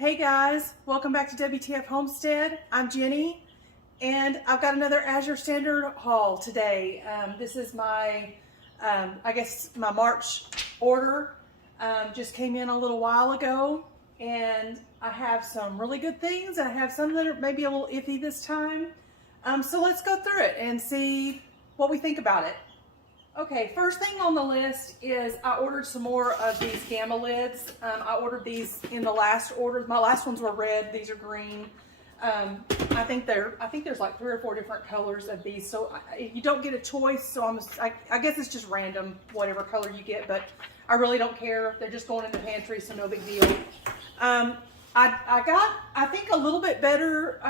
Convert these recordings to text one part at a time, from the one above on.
Hey guys, welcome back to WTF Homestead. I'm Jenny, and I've got another Azure Standard haul today. This is my, I guess my March order. Just came in a little while ago, and I have some really good things, and I have some that are maybe a little iffy this time. So let's go through it and see what we think about it. Okay, first thing on the list is I ordered some more of these gamma lids. I ordered these in the last order. My last ones were red, these are green. I think there's like 3 or 4 different colors of these, so you don't get a choice, so I guess it's just random, whatever color you get, but I really don't care. They're just going in the pantry, so no big deal. I got, I think, a little bit better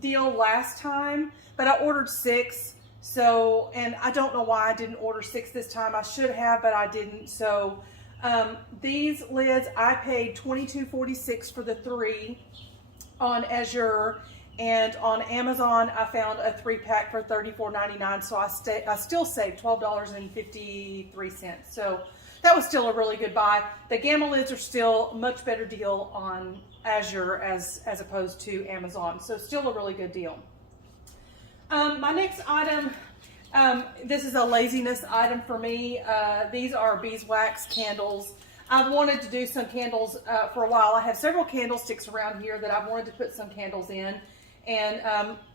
deal last time, but I ordered 6. So, and I don't know why I didn't order 6 this time. I should have, but I didn't. So, these lids, I paid $22.46 for the 3 on Azure, and on Amazon, I found a 3-pack for $34.99. So I still saved $12.53. So that was still a really good buy. The gamma lids are still a much better deal on Azure as opposed to Amazon. So still a really good deal. My next item, this is a laziness item for me. These are beeswax candles. I've wanted to do some candles for a while. I have several candlesticks around here that I've wanted to put some candles in, and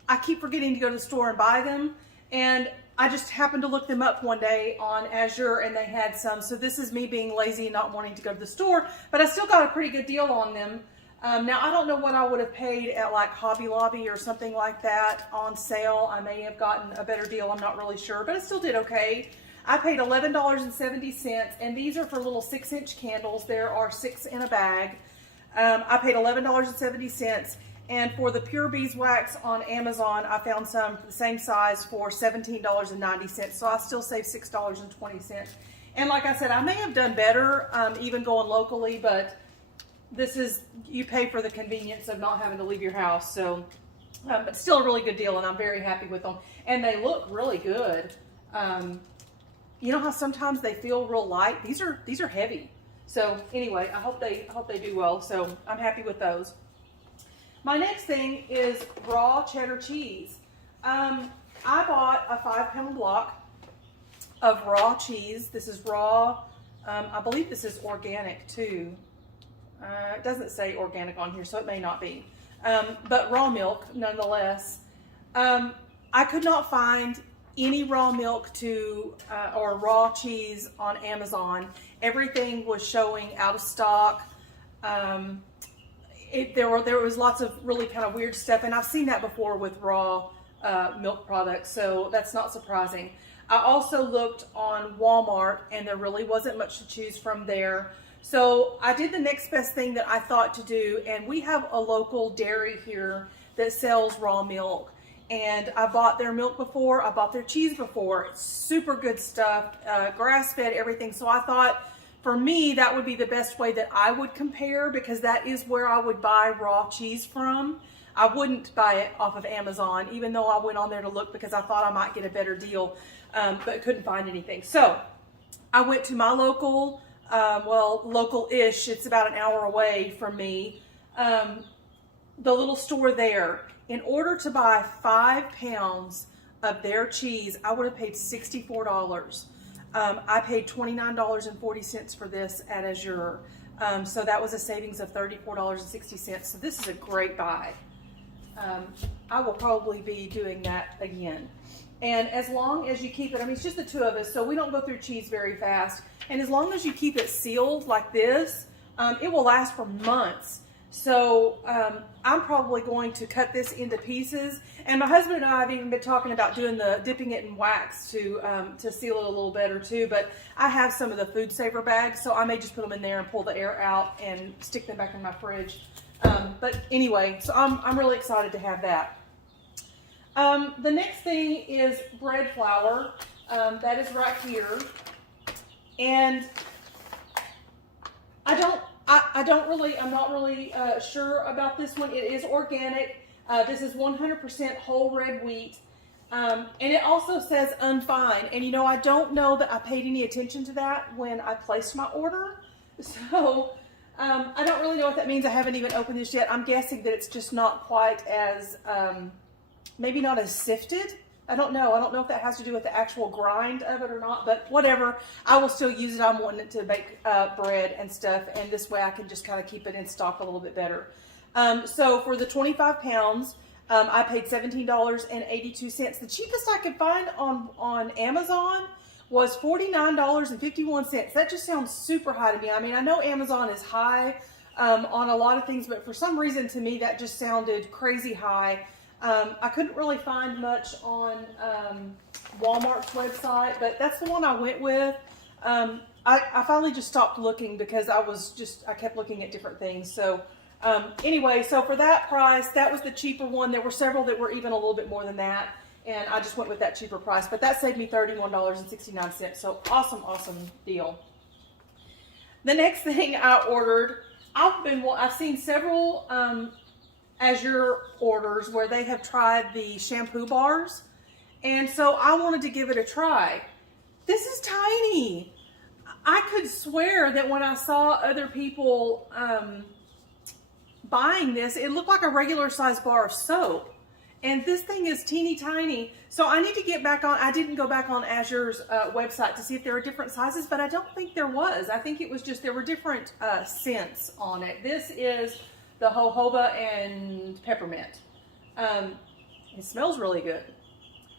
I keep forgetting to go to the store and buy them, and I just happened to look them up one day on Azure, and they had some. So this is me being lazy and not wanting to go to the store, but I still got a pretty good deal on them. Now, I don't know what I would have paid at like Hobby Lobby or something like that on sale. I may have gotten a better deal. I'm not really sure, but it still did okay. I paid $11.70, and these are for little 6-inch candles. There are 6 in a bag. I paid $11.70, and for the pure beeswax on Amazon, I found some the same size for $17.90, so I still saved $6.20. And like I said, I may have done better even going locally, but this is, you pay for the convenience of not having to leave your house. So, but still a really good deal, and I'm very happy with them. And they look really good. You know how sometimes they feel real light? These are heavy. So anyway, I hope they do well. So I'm happy with those. My next thing is raw cheddar cheese. I bought a 5-pound block of raw cheese. This is raw. I believe this is organic too. It doesn't say organic on here, so it may not be. But raw milk, nonetheless. I could not find any raw milk or raw cheese on Amazon. Everything was showing out of stock. There was lots of really kind of weird stuff, and I've seen that before with raw milk products, so that's not surprising. I also looked on Walmart, and there really wasn't much to choose from there. So I did the next best thing that I thought to do, and we have a local dairy here that sells raw milk, and I bought their milk before, I bought their cheese before. It's super good stuff, grass-fed, everything. So I thought for me that would be the best way that I would compare, because that is where I would buy raw cheese from. I wouldn't buy it off of Amazon, even though I went on there to look because I thought I might get a better deal, but couldn't find anything. So I went to my local, local-ish, it's about an hour away from me, the little store there. In order to buy 5 pounds of their cheese, I would have paid $64. I paid $29.40 for this at Azure. So that was a savings of $34.60. So this is a great buy. I will probably be doing that again. And as long as you keep it, I mean, it's just the 2 of us, so we don't go through cheese very fast. And as long as you keep it sealed like this, it will last for months. So I'm probably going to cut this into pieces. And my husband and I have even been talking about dipping it in wax to seal it a little better too. But I have some of the food saver bags, so I may just put them in there and pull the air out and stick them back in my fridge. But anyway, so I'm really excited to have that. The next thing is bread flour. That is right here. And I'm not really sure about this one. It is organic. This is 100% whole red wheat. And it also says unfined. And you know, I don't know that I paid any attention to that when I placed my order. So I don't really know what that means. I haven't even opened this yet. I'm guessing that it's just not quite as, maybe not as sifted. I don't know. I don't know if that has to do with the actual grind of it or not, but whatever. I will still use it. I'm wanting it to bake bread and stuff, and this way I can just kind of keep it in stock a little bit better. So for the 25 pounds, I paid $17.82. The cheapest I could find on Amazon was $49.51. That just sounds super high to me. I mean, I know Amazon is high on a lot of things, but for some reason to me that just sounded crazy high. I couldn't really find much on Walmart's website, but that's the one I went with. I finally just stopped looking because I kept looking at different things. So anyway, so for that price, that was the cheaper one. There were several that were even a little bit more than that, and I just went with that cheaper price. But that saved me $31.69. So awesome, awesome deal. The next thing I ordered, I've seen several Azure orders where they have tried the shampoo bars, and so I wanted to give it a try. This is tiny. I could swear that when I saw other people buying this, it looked like a regular size bar of soap, and this thing is teeny tiny. So I need to get back on. I didn't go back on Azure's website to see if there were different sizes, but I don't think there was. I think it was just there were different scents on it. This is the jojoba and peppermint. It smells really good.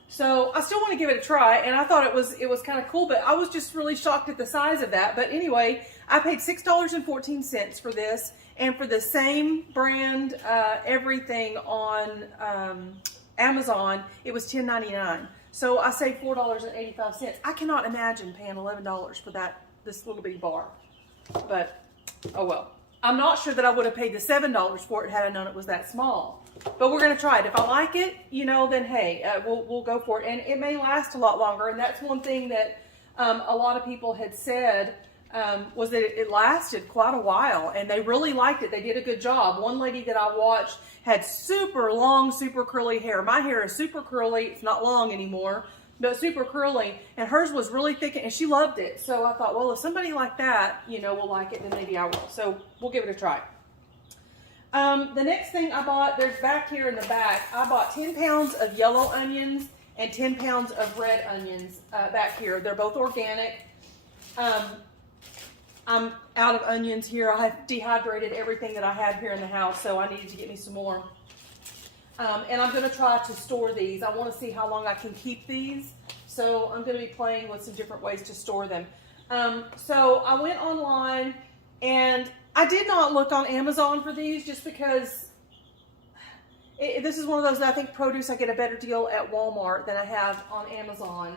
So I still want to give it a try, and I thought it was kind of cool, but I was just really shocked at the size of that. But anyway, I paid $6.14 for this, and for the same brand, everything on Amazon, it was $10.99. So I saved $4.85. I cannot imagine paying $11 for this little bitty bar, but oh well. I'm not sure that I would have paid the $7 for it had I known it was that small. But we're going to try it. If I like it, then hey, we'll go for it. And it may last a lot longer. And that's one thing that a lot of people had said was that it lasted quite a while. And they really liked it. They did a good job. One lady that I watched had super long, super curly hair. My hair is super curly. It's not long anymore, but super curly. And hers was really thick, and she loved it. So I thought, well, if somebody like that, will like it, then maybe I will. So we'll give it a try. The next thing I bought, there's back here in the back, I bought 10 pounds of yellow onions and 10 pounds of red onions back here. They're both organic. I'm out of onions here. I have dehydrated everything that I had here in the house, so I needed to get me some more. And I'm going to try to store these. I want to see how long I can keep these. So I'm going to be playing with some different ways to store them. So I went online, and I did not look on Amazon for these just because this is one of those that I think produce, I get a better deal at Walmart than I have on Amazon.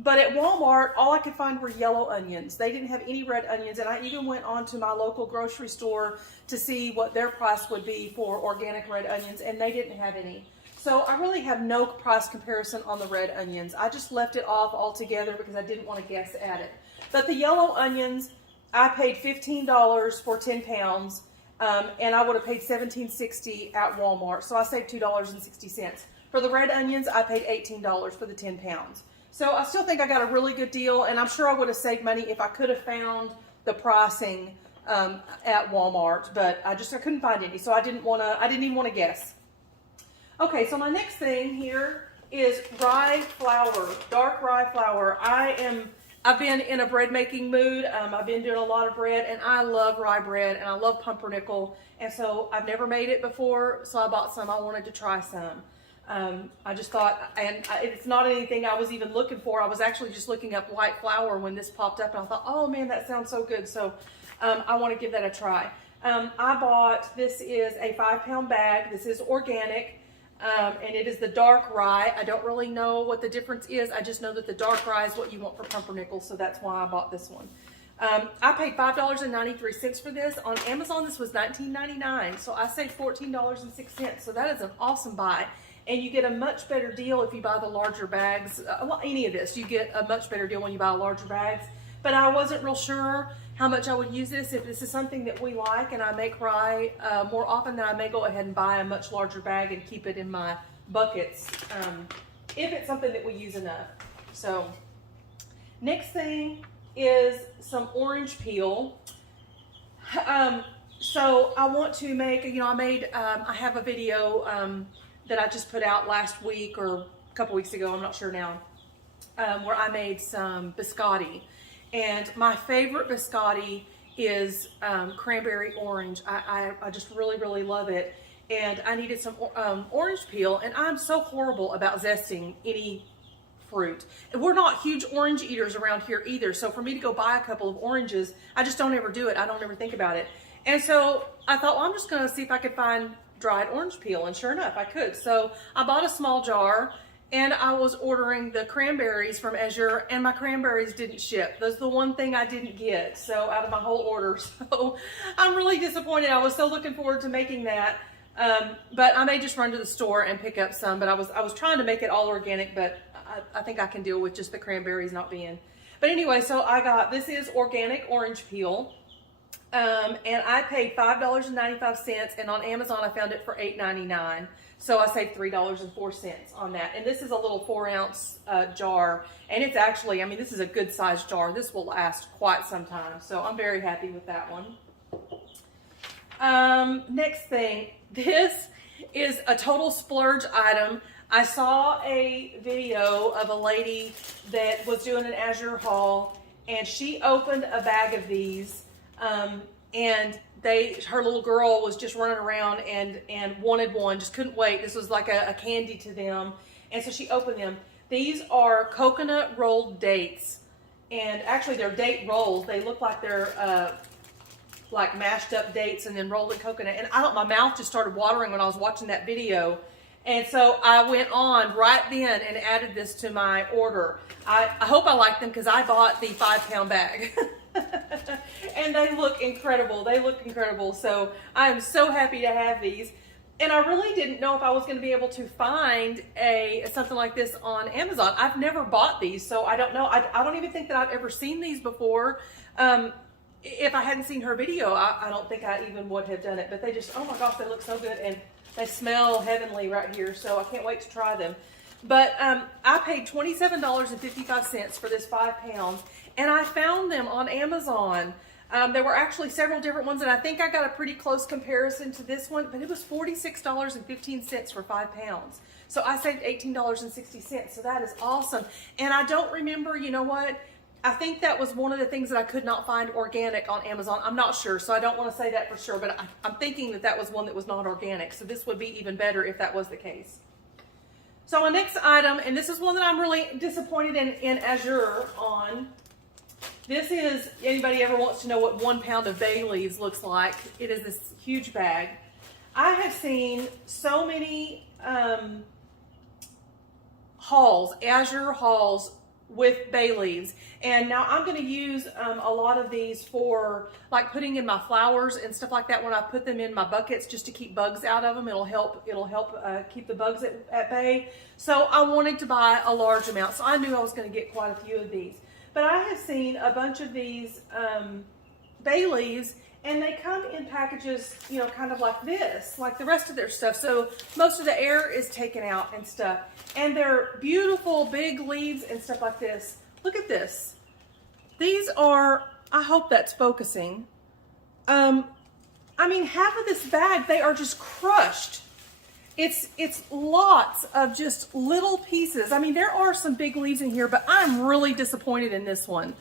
But at Walmart, all I could find were yellow onions. They didn't have any red onions, and I even went on to my local grocery store to see what their price would be for organic red onions, and they didn't have any. So I really have no price comparison on the red onions. I just left it off altogether because I didn't want to guess at it. But the yellow onions, I paid $15 for 10 pounds, and I would have paid $17.60 at Walmart, so I saved $2.60. For the red onions, I paid $18 for the 10 pounds. So I still think I got a really good deal, and I'm sure I would have saved money if I could have found the pricing at Walmart, but I couldn't find any, so I didn't even want to guess. Okay, so my next thing here is rye flour, dark rye flour. I've been in a bread making mood. I've been doing a lot of bread, and I love rye bread, and I love pumpernickel, and so I've never made it before, so I bought some. I wanted to try some. I just thought, it's not anything I was even looking for. I was actually just looking up white flour when this popped up, and I thought, oh man, that sounds so good. So I want to give that a try. This is a 5-pound bag. This is organic, and it is the dark rye. I don't really know what the difference is. I just know that the dark rye is what you want for pumpernickel, so that's why I bought this one. I paid $5.93 for this. On Amazon, this was $19.99, so I saved $14.06. So that is an awesome buy. And you get a much better deal if you buy the larger bags. Any of this, you get a much better deal when you buy larger bags. But I wasn't real sure how much I would use this. If this is something that we like and I make rye more often, then I may go ahead and buy a much larger bag and keep it in my buckets if it's something that we use enough. So next thing is some orange peel. So I want to make, I have a video that I just put out last week or a couple weeks ago, I'm not sure now, where I made some biscotti. And my favorite biscotti is cranberry orange. I just really, really love it. And I needed some orange peel, and I'm so horrible about zesting any fruit. And we're not huge orange eaters around here either, so for me to go buy a couple of oranges, I just don't ever do it. I don't ever think about it. And so I thought, well, I'm just going to see if I could find dried orange peel, and sure enough, I could. So I bought a small jar, and I was ordering the cranberries from Azure, and my cranberries didn't ship. That's the one thing I didn't get, so out of my whole order. So I'm really disappointed. I was so looking forward to making that. But I may just run to the store and pick up some, but I was trying to make it all organic, but I think I can deal with just the cranberries not being. But anyway, so this is organic orange peel, and I paid $5.95, and on Amazon I found it for $8.99. So I saved $3.04 on that. And this is a little 4-ounce jar, and it's actually, this is a good sized jar. This will last quite some time, so I'm very happy with that one. Next thing, this is a total splurge item. I saw a video of a lady that was doing an Azure haul, and she opened a bag of these, and her little girl was just running around and wanted one, just couldn't wait. This was like a candy to them, and so she opened them. These are coconut rolled dates, and actually they're date rolls. They look like they're like mashed up dates and then rolled in coconut. And my mouth just started watering when I was watching that video. And so I went on right then and added this to my order. I hope I like them because I bought the 5-pound bag. And they look incredible. They look incredible. So I am so happy to have these. And I really didn't know if I was going to be able to find something like this on Amazon. I've never bought these, so I don't know. I don't even think that I've ever seen these before. If I hadn't seen her video, I don't think I even would have done it. But they just, oh my gosh, they look so good, and they smell heavenly right here. So I can't wait to try them. But I paid $27.55 for this 5 pounds, and I found them on Amazon. There were actually several different ones, and I think I got a pretty close comparison to this one, but it was $46.15 for 5 pounds. So I saved $18.60, so that is awesome. And I don't remember, you know what? I think that was one of the things that I could not find organic on Amazon. I'm not sure, so I don't want to say that for sure, but I'm thinking that was one that was not organic, so this would be even better if that was the case. So my next item, and this is one that I'm really disappointed in Azure on. This is, anybody ever wants to know what 1 pound of bay leaves looks like, it is this huge bag. I have seen so many hauls, Azure hauls, with bay leaves, and now I'm going to use a lot of these for like putting in my flowers and stuff like that. When I put them in my buckets, just to keep bugs out of them, it'll help keep the bugs at bay. So I wanted to buy a large amount, so I knew I was going to get quite a few of these. But I have seen a bunch of these bay leaves, and they come in packages, kind of like this, like the rest of their stuff. So most of the air is taken out and stuff. And they're beautiful big leaves and stuff like this. Look at this. These are, I hope that's focusing. Half of this bag, they are just crushed. It's lots of just little pieces. There are some big leaves in here, but I'm really disappointed in this one.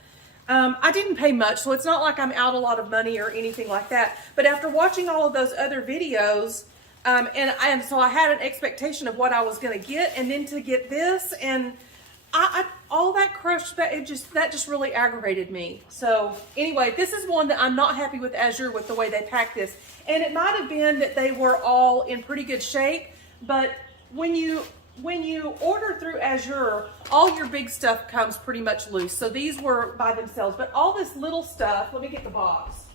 I didn't pay much, so it's not like I'm out a lot of money or anything like that. But after watching all of those other videos, and so I had an expectation of what I was going to get, and then to get this, and all that crushed, that just really aggravated me. So anyway, this is one that I'm not happy with Azure with the way they packed this. And it might have been that they were all in pretty good shape, but when you order through Azure, all your big stuff comes pretty much loose. So these were by themselves, but all this little stuff, let me get the box.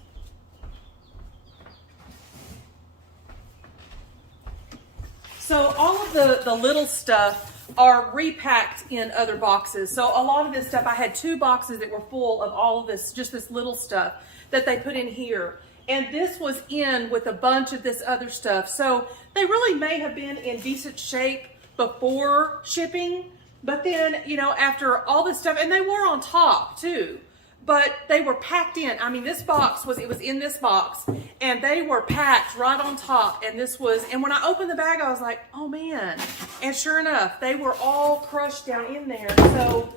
So all of the little stuff are repacked in other boxes. So a lot of this stuff, I had 2 boxes that were full of all of this, just this little stuff that they put in here. And this was in with a bunch of this other stuff. So they really may have been in decent shape before shipping, but then, after all this stuff, and they were on top too, but they were packed in. I mean, this box was in this box, and they were packed right on top. And and when I opened the bag, I was like, oh man. And sure enough, they were all crushed down in there. So,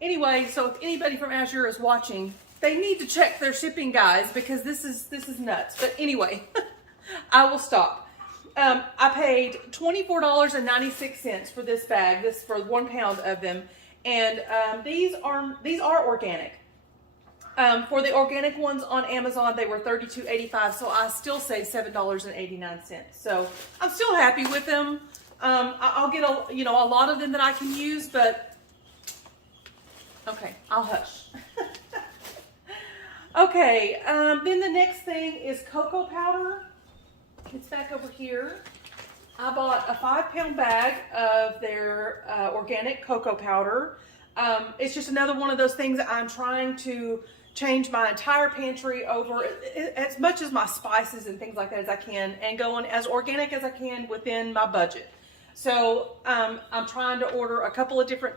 anyway, so if anybody from Azure is watching, they need to check their shipping, guys, because this is nuts. But anyway, I will stop. I paid $24.96 for this bag, for 1 pound of them. And these are organic. For the organic ones on Amazon, they were $32.85, so I still say $7.89. So I'm still happy with them. I'll get a lot of them that I can use, but okay, I'll hush. Okay, then the next thing is cocoa powder. It's back over here. I bought a 5-pound bag of their organic cocoa powder. It's just another one of those things that I'm trying to change my entire pantry over as much as my spices and things like that as I can, and going as organic as I can within my budget. So I'm trying to order a couple of different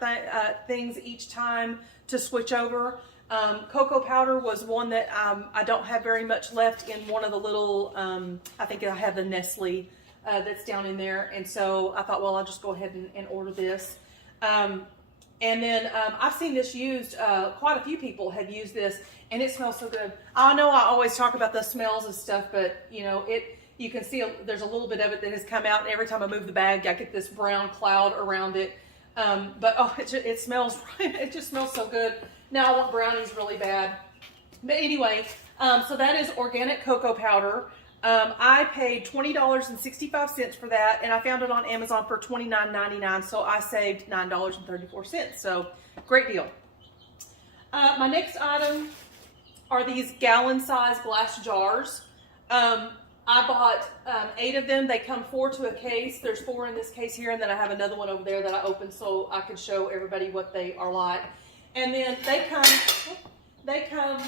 things each time to switch over. Cocoa powder was one that I don't have very much left in one of the little, I think I have the Nestle that's down in there. And so I thought, well, I'll just go ahead and order this. And then I've seen this used, quite a few people have used this, and it smells so good. I know I always talk about the smells and stuff, but you can see there's a little bit of it that has come out, and every time I move the bag, I get this brown cloud around it. But oh, it smells, it just smells so good. Now I want brownies really bad. But anyway, so that is organic cocoa powder. I paid $20.65 for that, and I found it on Amazon for $29.99, so I saved $9.34. So great deal. My next item are these gallon-sized glass jars. I bought 8 of them. They come 4 to a case. There's 4 in this case here, and then I have another one over there that I opened so I can show everybody what they are like. And then they come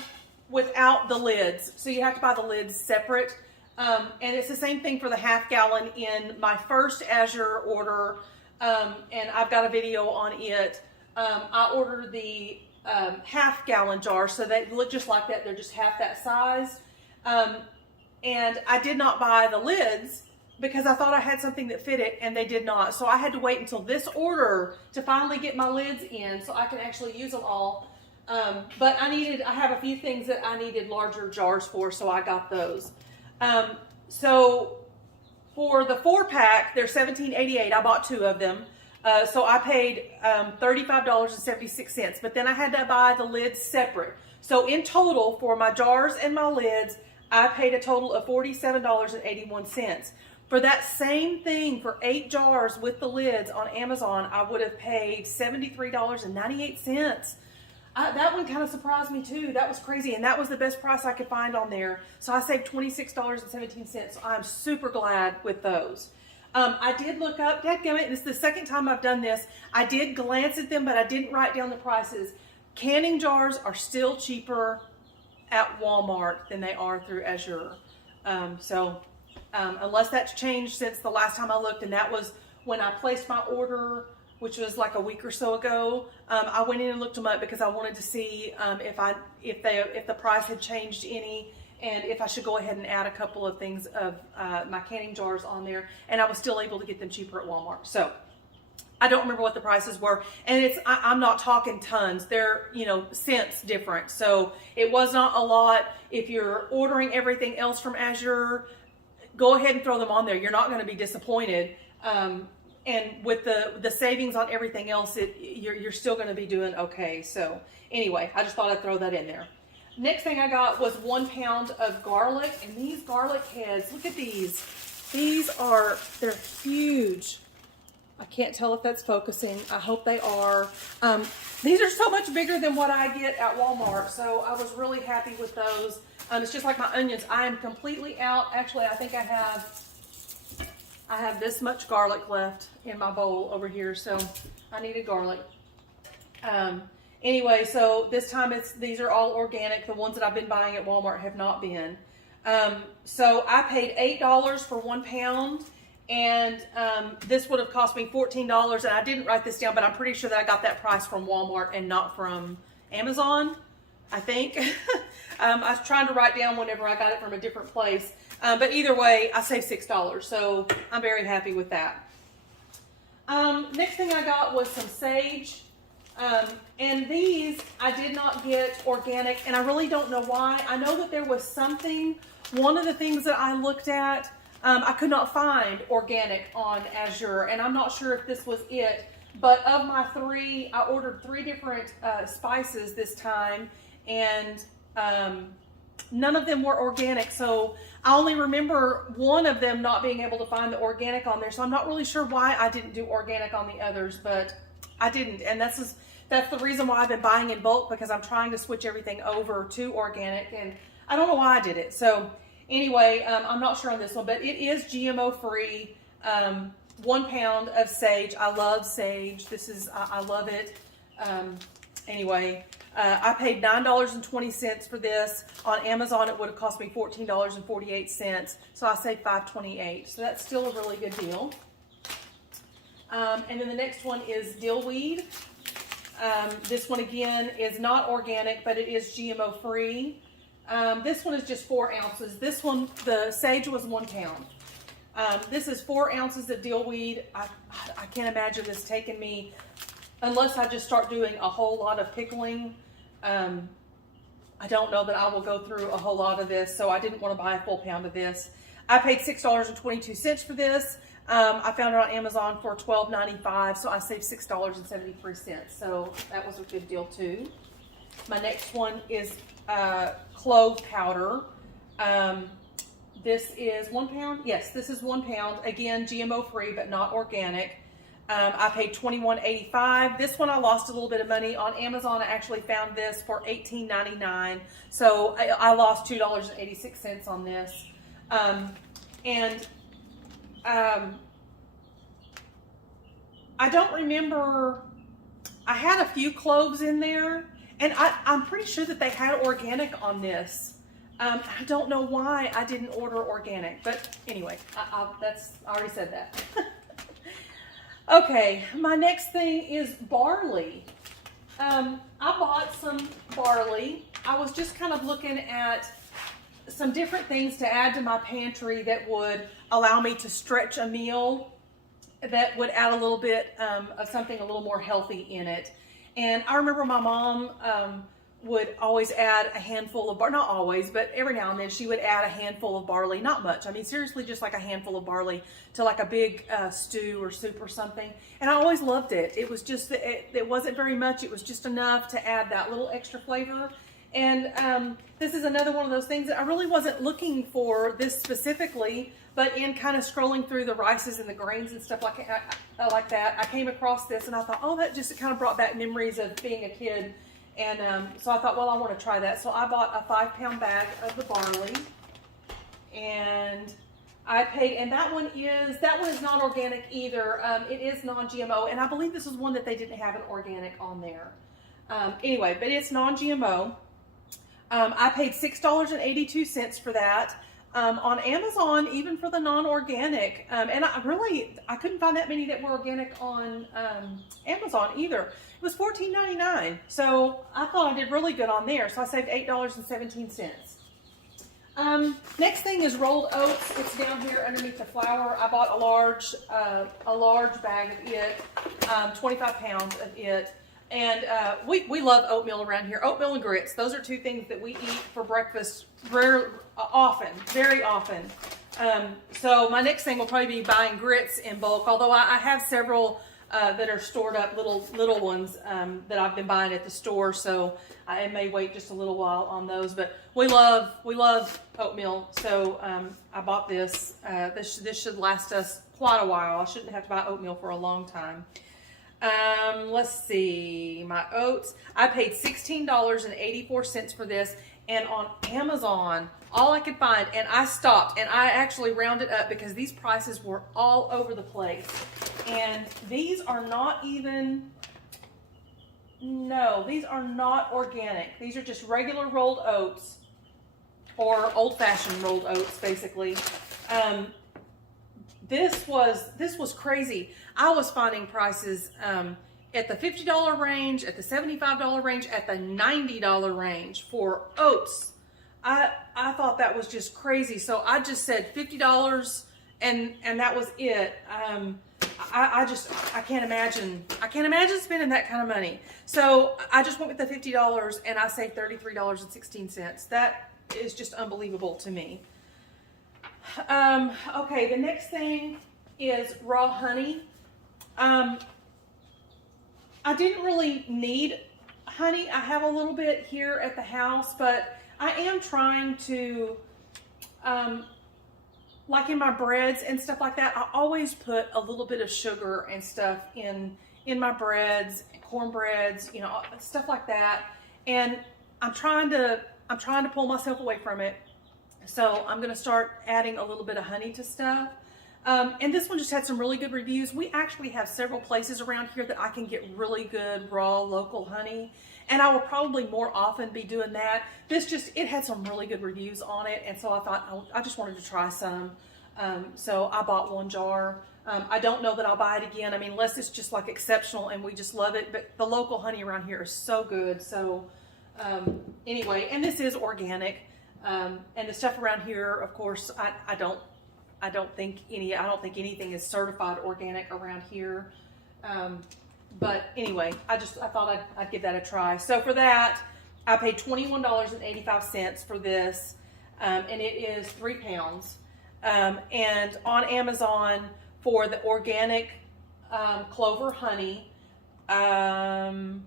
without the lids, so you have to buy the lids separate. And it's the same thing for the half gallon in my first Azure order, and I've got a video on it. I ordered the half gallon jar, so they look just like that. They're just half that size. And I did not buy the lids because I thought I had something that fit it, and they did not. So I had to wait until this order to finally get my lids in so I can actually use them all. But I have a few things that I needed larger jars for, so I got those. So for the 4-pack, they're $17.88. I bought 2 of them. So I paid $35.76, but then I had to buy the lids separate. So in total, for my jars and my lids, I paid a total of $47.81. For that same thing, for 8 jars with the lids on Amazon, I would have paid $73.98. That one kind of surprised me too. That was crazy, and that was the best price I could find on there. So I saved $26.17. So I'm super glad with those. I did look up, dadgummit, this is the second time I've done this. I did glance at them, but I didn't write down the prices. Canning jars are still cheaper at Walmart than they are through Azure. Unless that's changed since the last time I looked, and that was when I placed my order, which was like a week or so ago. I went in and looked them up because I wanted to see if the price had changed any, and if I should go ahead and add a couple of things of my canning jars on there, and I was still able to get them cheaper at Walmart. So I don't remember what the prices were, and I'm not talking tons. They're cents different, so it was not a lot. If you're ordering everything else from Azure, go ahead and throw them on there. You're not going to be disappointed. And with the savings on everything else, you're still going to be doing okay. So anyway, I just thought I'd throw that in there. Next thing I got was 1 pound of garlic, and these garlic heads, look at these. They're huge. I can't tell if that's focusing. I hope they are. These are so much bigger than what I get at Walmart, so I was really happy with those. It's just like my onions. I am completely out. Actually, I think I have this much garlic left in my bowl over here, so I needed garlic. Anyway, so this time these are all organic. The ones that I've been buying at Walmart have not been. So I paid $8 for 1 pound, and this would have cost me $14. And I didn't write this down, but I'm pretty sure that I got that price from Walmart and not from Amazon. I think. I was trying to write down whenever I got it from a different place. But either way, I saved $6, so I'm very happy with that. Next thing I got was some sage. And these I did not get organic, and I really don't know why. I know that there was something, one of the things that I looked at, I could not find organic on Azure, and I'm not sure if this was it. But of my three, I ordered 3 different spices this time, and none of them were organic. So I only remember one of them not being able to find the organic on there. So I'm not really sure why I didn't do organic on the others, but I didn't. And that's the reason why I've been buying in bulk, because I'm trying to switch everything over to organic, and I don't know why I did it. So anyway, I'm not sure on this one, but it is GMO free. 1 pound of sage. I love sage. I love it. Anyway, I paid $9.20 for this. On Amazon, it would have cost me $14.48. So I saved $5.28. So that's still a really good deal. And then the next one is dill weed. This one again is not organic, but it is GMO free. This one is just 4 ounces. This one, the sage was 1 pound. This is 4 ounces of dill weed. I can't imagine this taking me, unless I just start doing a whole lot of pickling. I don't know that I will go through a whole lot of this, so I didn't want to buy a full pound of this. I paid $6.22 for this. I found it on Amazon for $12.95, so I saved $6.73. So that was a good deal too. My next one is clove powder. This is 1 pound. Yes, this is 1 pound. Again, GMO free, but not organic. I paid $21.85. This one I lost a little bit of money. On Amazon, I actually found this for $18.99. So I lost $2.86 on this. I don't remember. I had a few cloves in there, and I'm pretty sure that they had organic on this. I don't know why I didn't order organic, but anyway, I already said that. Okay, my next thing is barley. I bought some barley. I was just kind of looking at some different things to add to my pantry that would allow me to stretch a meal, that would add a little bit of something a little more healthy in it. And I remember my mom would always add a handful of barley, not always, but every now and then she would add a handful of barley, not much. I mean, seriously, just like a handful of barley to like a big stew or soup or something. And I always loved it. It was just, it wasn't very much. It was just enough to add that little extra flavor. And this is another one of those things that I really wasn't looking for this specifically, but in kind of scrolling through the rices and the grains and stuff like that, I came across this and I thought, oh, that just kind of brought back memories of being a kid. And so I thought, well, I want to try that. So I bought a 5-pound bag of the barley, and I paid, and that one is not organic either. It is non-GMO, and I believe this is one that they didn't have an organic on there. Anyway, but it's non-GMO. I paid $6.82 for that. On Amazon, even for the non-organic, and I couldn't find that many that were organic on Amazon either. It was $14.99, so I thought I did really good on there. So I saved $8.17. Next thing is rolled oats. It's down here underneath the flour. I bought a large bag of it, 25 pounds of it. And we love oatmeal around here. Oatmeal and grits. Those are 2 things that we eat for breakfast very often. So my next thing will probably be buying grits in bulk, although I have several that are stored up, little ones that I've been buying at the store. So I may wait just a little while on those. But we love oatmeal. So I bought this. This should last us quite a while. I shouldn't have to buy oatmeal for a long time. Let's see, my oats, I paid $16.84 for this, and on Amazon, all I could find, and I stopped, and I actually rounded up because these prices were all over the place, and these are not even, no, these are not organic. These are just regular rolled oats, or old-fashioned rolled oats, basically. This was crazy. I was finding prices at the $50 range, at the $75 range, at the $90 range for oats. I thought that was just crazy. So I just said $50 and that was it. I can't imagine spending that kind of money. So I just went with the $50 and I saved $33.16. That is just unbelievable to me. Okay, the next thing is raw honey. I didn't really need honey. I have a little bit here at the house, but I am trying to, like in my breads and stuff like that, I always put a little bit of sugar and stuff in my breads, cornbreads, you know, stuff like that. And I'm trying to pull myself away from it. So I'm going to start adding a little bit of honey to stuff. And this one just had some really good reviews. We actually have several places around here that I can get really good raw local honey. And I will probably more often be doing that. It had some really good reviews on it. And so I thought I just wanted to try some. So I bought 1 jar. I don't know that I'll buy it again. I mean, unless it's just like exceptional and we just love it. But the local honey around here is so good. So anyway, and this is organic. And the stuff around here, of course, I don't think anything is certified organic around here. But anyway, I thought I'd give that a try. So for that, I paid $21.85 for this, and it is 3 pounds. And on Amazon for the organic clover honey, I'm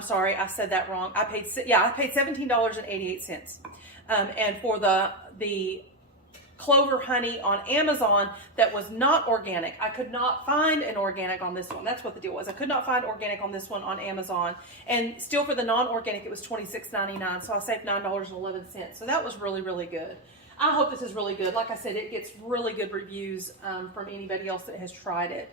sorry, I said that wrong. I paid $17.88. And for the clover honey on Amazon that was not organic, I could not find an organic on this one. That's what the deal was. I could not find organic on this one on Amazon. And still for the non-organic, it was $26.99. So I saved $9.11. So that was really, really good. I hope this is really good. Like I said, it gets really good reviews from anybody else that has tried it.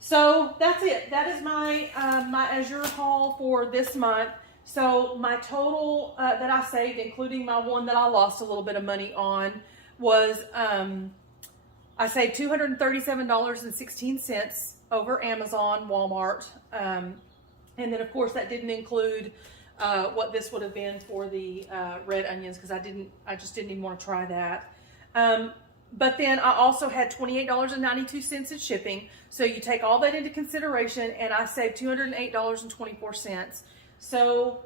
So that's it. That is my my Azure haul for this month. So my total that I saved, including my one that I lost a little bit of money on, was I saved $237.16 over Amazon, Walmart, and then of course that didn't include what this would have been for the red onions, because I just didn't even want to try that. But then I also had $28.92 in shipping. So you take all that into consideration and I saved $208.24. So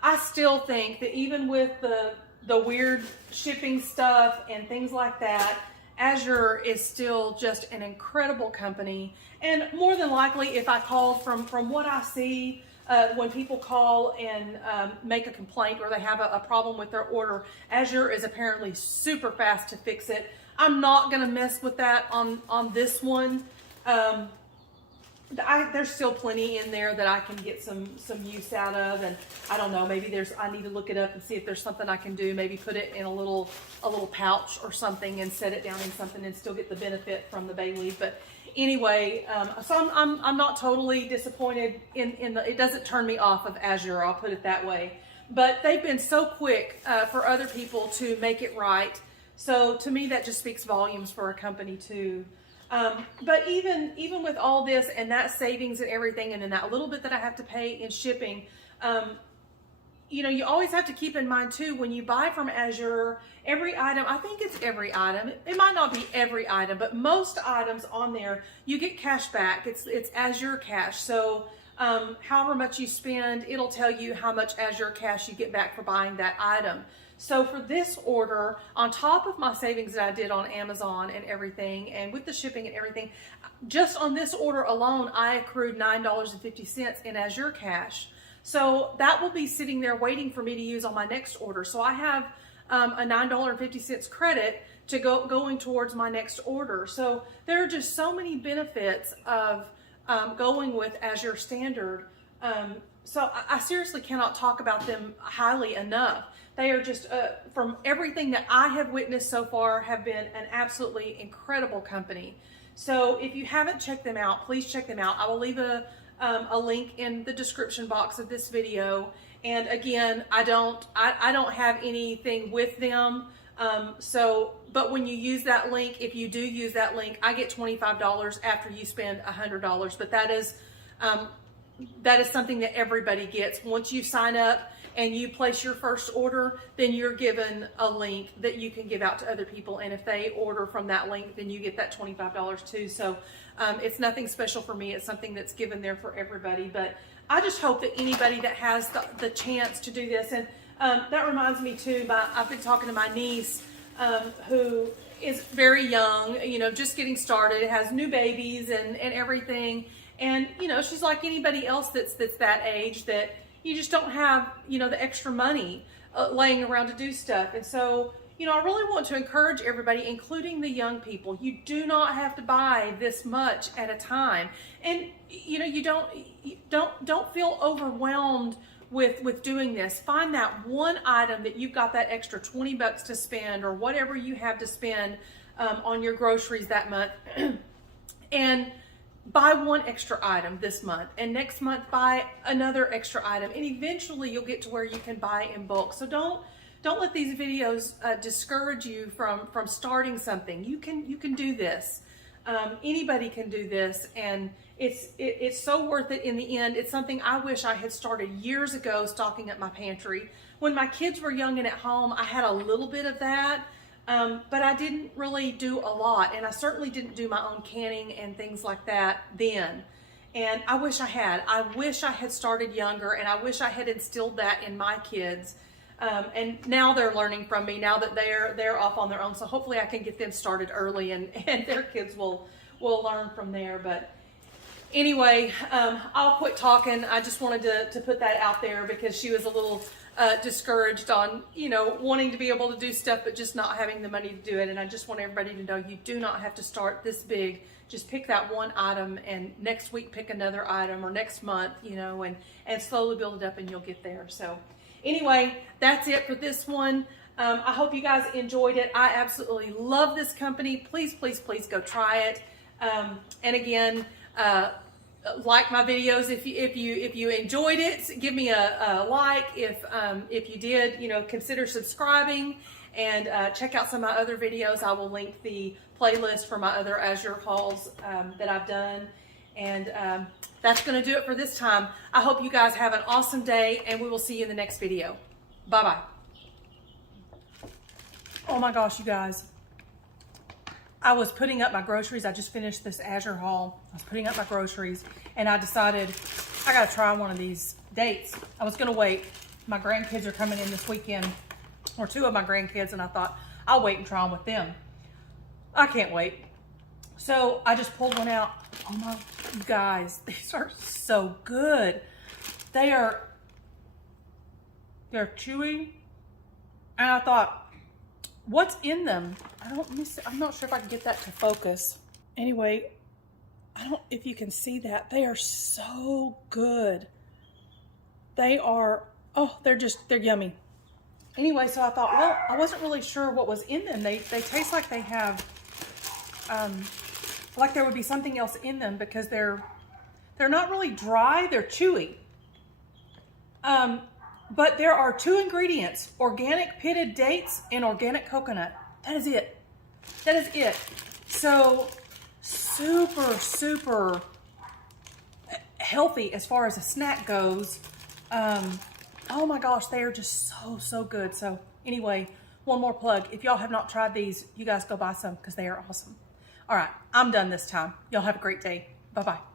I still think that even with the weird shipping stuff and things like that, Azure is still just an incredible company. And more than likely, if I called from what I see, when people call and make a complaint or they have a problem with their order, Azure is apparently super fast to fix it. I'm not going to mess with that on this one. There's still plenty in there that I can get some use out of, and I don't know, maybe I need to look it up and see if there's something I can do. Maybe put it in a little pouch or something and set it down in something and still get the benefit from the bay leaf. But anyway, so I'm not totally disappointed in it doesn't turn me off of Azure, I'll put it that way. But they've been so quick for other people to make it right. So to me, that just speaks volumes for a company too. But even with all this and that savings and everything, and then that little bit that I have to pay in shipping, you know, you always have to keep in mind too, when you buy from Azure, every item, I think it's every item, it might not be every item, but most items on there, you get cash back. It's Azure cash. So however much you spend, it'll tell you how much Azure cash you get back for buying that item. So for this order, on top of my savings that I did on Amazon and everything, and with the shipping and everything, just on this order alone, I accrued $9.50 in Azure cash. So that will be sitting there waiting for me to use on my next order. So I have a $9.50 credit to going towards my next order. So there are just so many benefits of going with Azure Standard. So I seriously cannot talk about them highly enough. They are just, from everything that I have witnessed so far, have been an absolutely incredible company. So if you haven't checked them out, please check them out. I will leave a link in the description box of this video. And again, I don't have anything with them. But when you use that link, if you do use that link, I get $25 after you spend $100. But that is something that everybody gets. Once you sign up and you place your first order, then you're given a link that you can give out to other people. And if they order from that link, then you get that $25 too. So it's nothing special for me. It's something that's given there for everybody. But I just hope that anybody that has the chance to do this, and that reminds me too, I've been talking to my niece, who is very young, just getting started, has new babies and everything. And, she's like anybody else that's that age, that you just don't have, the extra money laying around to do stuff. And so, I really want to encourage everybody, including the young people. You do not have to buy this much at a time. And, you don't feel overwhelmed with doing this. Find that one item that you've got that extra 20 bucks to spend, or whatever you have to spend on your groceries that month, and buy one extra item this month, and next month buy another extra item, and eventually you'll get to where you can buy in bulk. So don't let these videos discourage you from starting something. You can do this. Anybody can do this, and it's so worth it in the end. It's something I wish I had started years ago, stocking up my pantry. When my kids were young and at home, I had a little bit of that, but I didn't really do a lot, and I certainly didn't do my own canning and things like that then. And I wish I had. I wish I had started younger, and I wish I had instilled that in my kids. And now they're learning from me, now that they're off on their own. So hopefully I can get them started early, and their kids will learn from there. But anyway, I'll quit talking. I just wanted to put that out there because she was a little discouraged on, wanting to be able to do stuff, but just not having the money to do it. And I just want everybody to know you do not have to start this big. Just pick that one item, and next week pick another item, or next month, and slowly build it up, and you'll get there. So anyway, that's it for this one. I hope you guys enjoyed it. I absolutely love this company. Please, please, please go try it. And again, like my videos if you enjoyed it. Give me a like. If you did, consider subscribing, and check out some of my other videos. I will link the playlist for my other Azure hauls that I've done. And that's going to do it for this time. I hope you guys have an awesome day, and we will see you in the next video. Bye-bye. Oh my gosh, you guys. I was putting up my groceries. I just finished this Azure haul. I was putting up my groceries, and I decided I got to try one of these dates. I was going to wait. My grandkids are coming in this weekend, or two of my grandkids, and I thought I'll wait and try them with them. I can't wait. So I just pulled one out. Oh my, you guys, these are so good. They're chewy. And I thought, what's in them? I'm not sure if I can get that to focus. Anyway, if you can see that. They are so good. They are, they're yummy. Anyway, so I thought, well, I wasn't really sure what was in them. They taste like they have, like there would be something else in them, because they're not really dry, they're chewy. But there are two ingredients: organic pitted dates and organic coconut. That is it. That is it. So super, super healthy as far as a snack goes. Oh my gosh, they are just so good. So anyway, one more plug. If y'all have not tried these, you guys go buy some, because they are awesome. All right, I'm done this time. Y'all have a great day. Bye-bye.